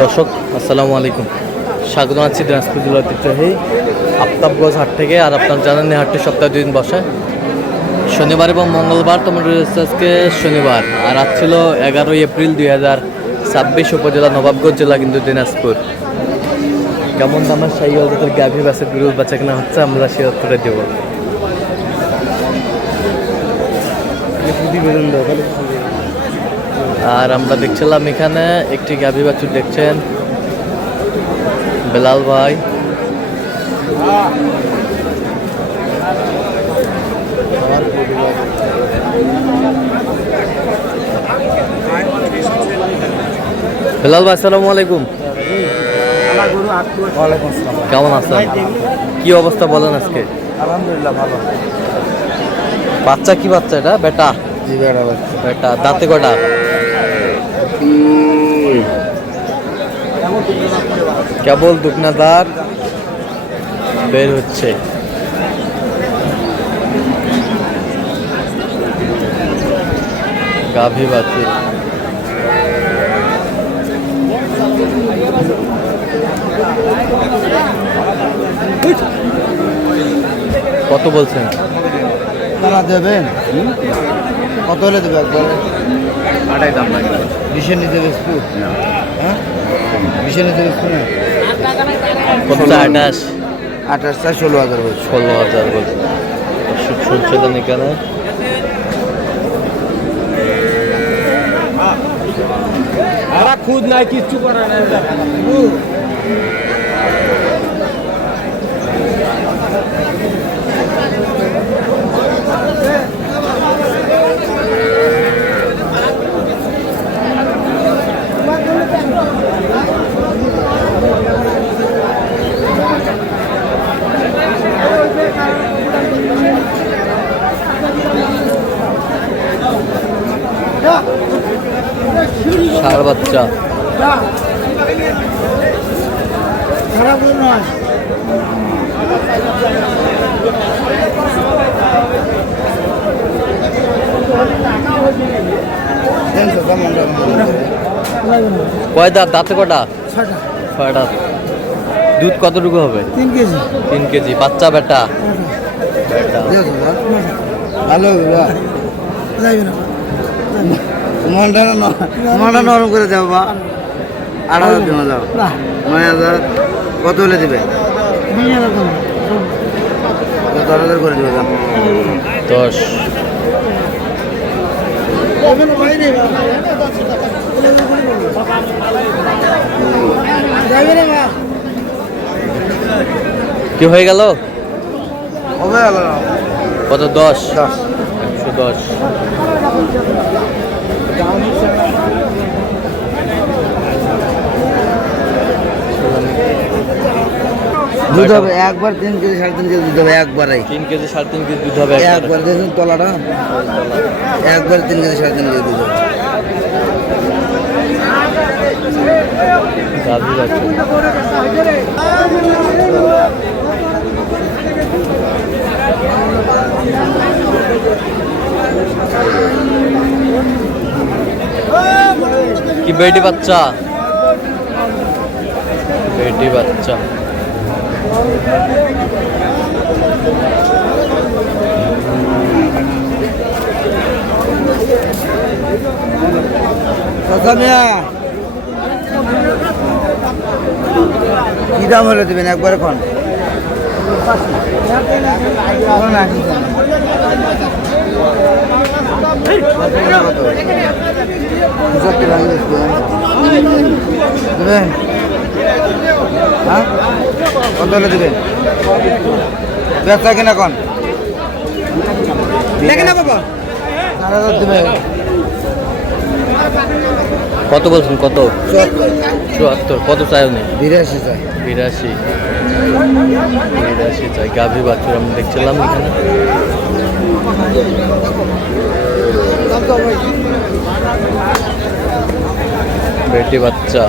দর্শক আসসালামু আলাইকুম, স্বাগত জানাচ্ছি দিনাজপুর জেলার ঐতিহ্যবাহী আফতাবগঞ্জ হাট থেকে। আর আপনার জানেন এই হাটটি সপ্তাহে 2 দিন বসে, শনিবার এবং মঙ্গলবার। তোমার আজকে শনিবার, আর আজ ছিল 11 এপ্রিল 2026, উপজেলা নবাবগঞ্জ, জেলা কিন্তু দিনাজপুর। কেমন দামের সাইকেল গাভী বাসের বিরোধ বাচ্চা কেনা হচ্ছে, আমরা সে উত্তরে দেব। আর আমরা দেখছিলাম এখানে একটি গাভী বাছুর দেখছেন বেলাল ভাই। বেলাল ভাই আসসালামু আলাইকুম। কেমন আছেন? কি অবস্থা বলেন আজকে? আলহামদুলিল্লাহ ভালো। বাচ্চা কি বাচ্চা? এটা বেটা? জি বেটা বাচ্চা। বেটা দাঁতে কটা? কেবল দুকনা দাঁত বের হচ্ছে। গাভী বাছুর কত বলছেন? তারা দেবেন কত হলে দেবে? একবারে আড়াই দাম লাগে। বিশে নিতে বেসপু? হ্যাঁ বিশে নিতে বেসপু না? কত? 28 28 16,000 বলছে। 16,000 বলছে। শুনছিলেন এখানে খুদ নাই, কিচ্ছু করে না। ষাঁড় বাচ্চা। কয় দাঁত? দাঁতে কটা? 6 দাঁত। দুধ কতটুকু হবে? 3 কেজি। 3 কেজি। বাচ্চা বেটা? বেটা। ভালো মনটা নরম করে দেবো বা 8,000 জমা যাও। 9,000 কত হলে দেবে? 10,000 করে দেবে। 10। কি হয়ে গেল? কত? 10। 110। দুধ হবে একবার 3 কেজি 3.5 কেজি দুধ হবে একবারে। 3 কেজি 3.5 কেজি দুধ হবে একবার দেখুন তলাটা, একবার 3 কেজি 3.5 কেজি দুধ হবে। গাভী বাছুর। কি বেটি বাচ্চা? বেটি বাচ্চা। কি দাম হলে দেবেন একবার? এখন দেবেন? হ্যাঁ কত হলে দেবেন? ব্যবসা কিনা কন দেবে? কত বলছেন? কত? 74। কত চাই? 82 চাই। 82 চাই। গাভী বাছুর আমরা দেখছিলাম এখানে। বেটি বাচ্চা।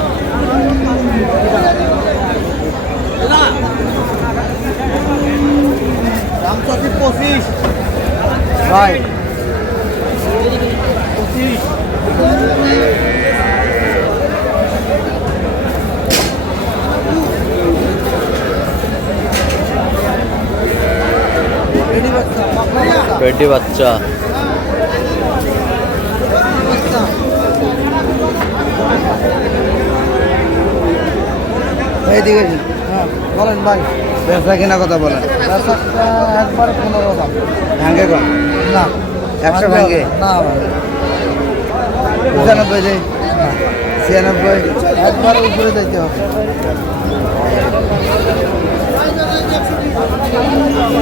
দাম 25 ভাই। 25 পেটি বাচ্চা। এইদিকে হ্যাঁ বলেন ভাই, ব্যবসা কেনা কথা বলেন। একবারে 15 দাম ভাঙে কম না, 100 ভাঙে না ভাই, 95 দেয়, 96 একবার উপরে যাইতে হবে।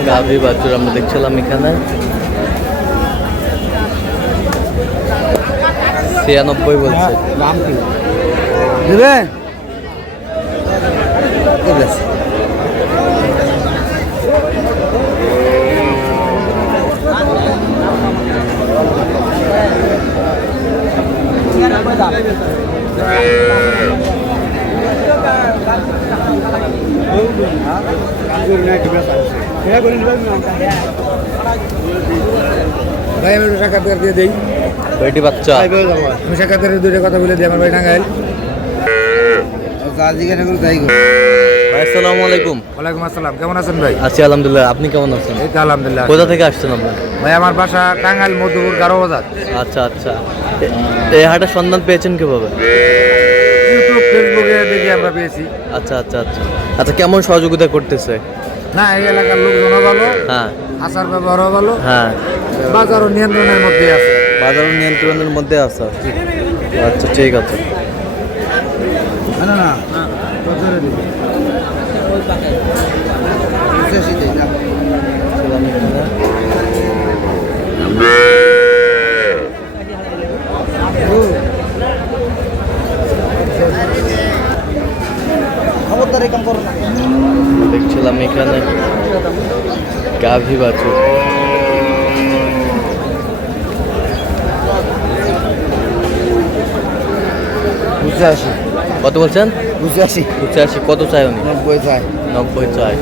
গাভী বাছুর আমরা দেখছিলাম এখানে 96 বলছে। দাম কি দিবে? ঠিক আছে। ভাই আমি সাক্ষাৎকার দিয়ে দিই। পেটি বাচ্চা। আমি সাক্ষাৎকারের দুইটা কথা বলে দিই। আমার ভাই টাঙ্গাইল। ভাই আসসালামু আলাইকুম। ওয়ালাইকুম আসসালাম, কেমন আছেন ভাই? আছি আলহামদুলিল্লাহ, আপনি কেমন আছেন? এই তো আলহামদুলিল্লাহ। কোথা থেকে আসছেন আপনার? ভাই আমার বাসা টাঙ্গাইল মধুপুর গারো বাজার। আচ্ছা আচ্ছা, এই হাটের সন্ধান পেয়েছেন কিভাবে? ইউটিউব ফেসবুকে দেখে আমরা পেয়েছি। আচ্ছা আচ্ছা আচ্ছা আচ্ছা, কেমন সহযোগিতা করতেছে? না এই এলাকার লোকজনও ভালো, হ্যাঁ আচার ব্যবহারও ভালো, হ্যাঁ, বাজারও নিয়ন্ত্রণের মধ্যে আছে। বাজার নিয়ন্ত্রণের মধ্যে আছে। আচ্ছা ঠিক আছে। না না দেখছিলাম এখানে গাভী বাছুর। কত বলছেন? 85। কত চাই উনি? 90 চাই। 90 চাই।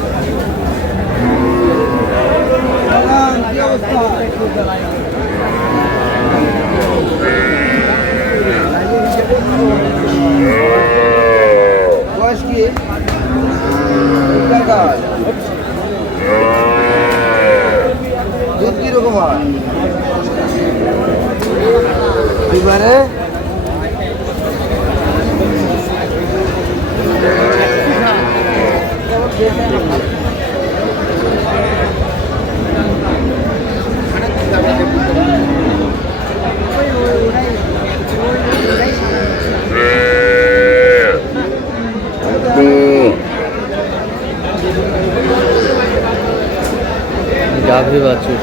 বয়স কি? দুধ কিরকম হয়? দুবারে গাভী বাছুর।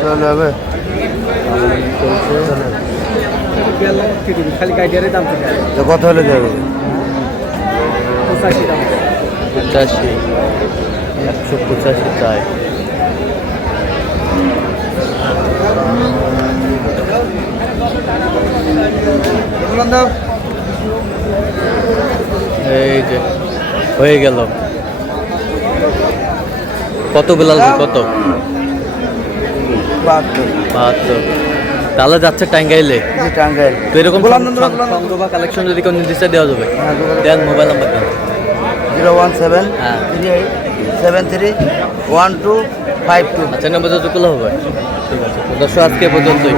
চলে হবে খালি গাইডারের দাম তো কত হলে যাবে? 85। 185 চাই। এই যে হয়ে গেল। কত বেলাল? কত? 72। তাহলে যাচ্ছে টাঙ্গাইলে। টাঙ্গাইল তো এরকম সংগ্রহ বা কালেকশন যদি কোনো নির্দিষ্ট দেওয়া যাবে, দেন মোবাইল নাম্বার দেন। 017 হ্যাঁ 38 73 1252। আচ্ছা, নম্বর যতগুলো হবে। ঠিক আছে দর্শক, আজকে পর্যন্তই।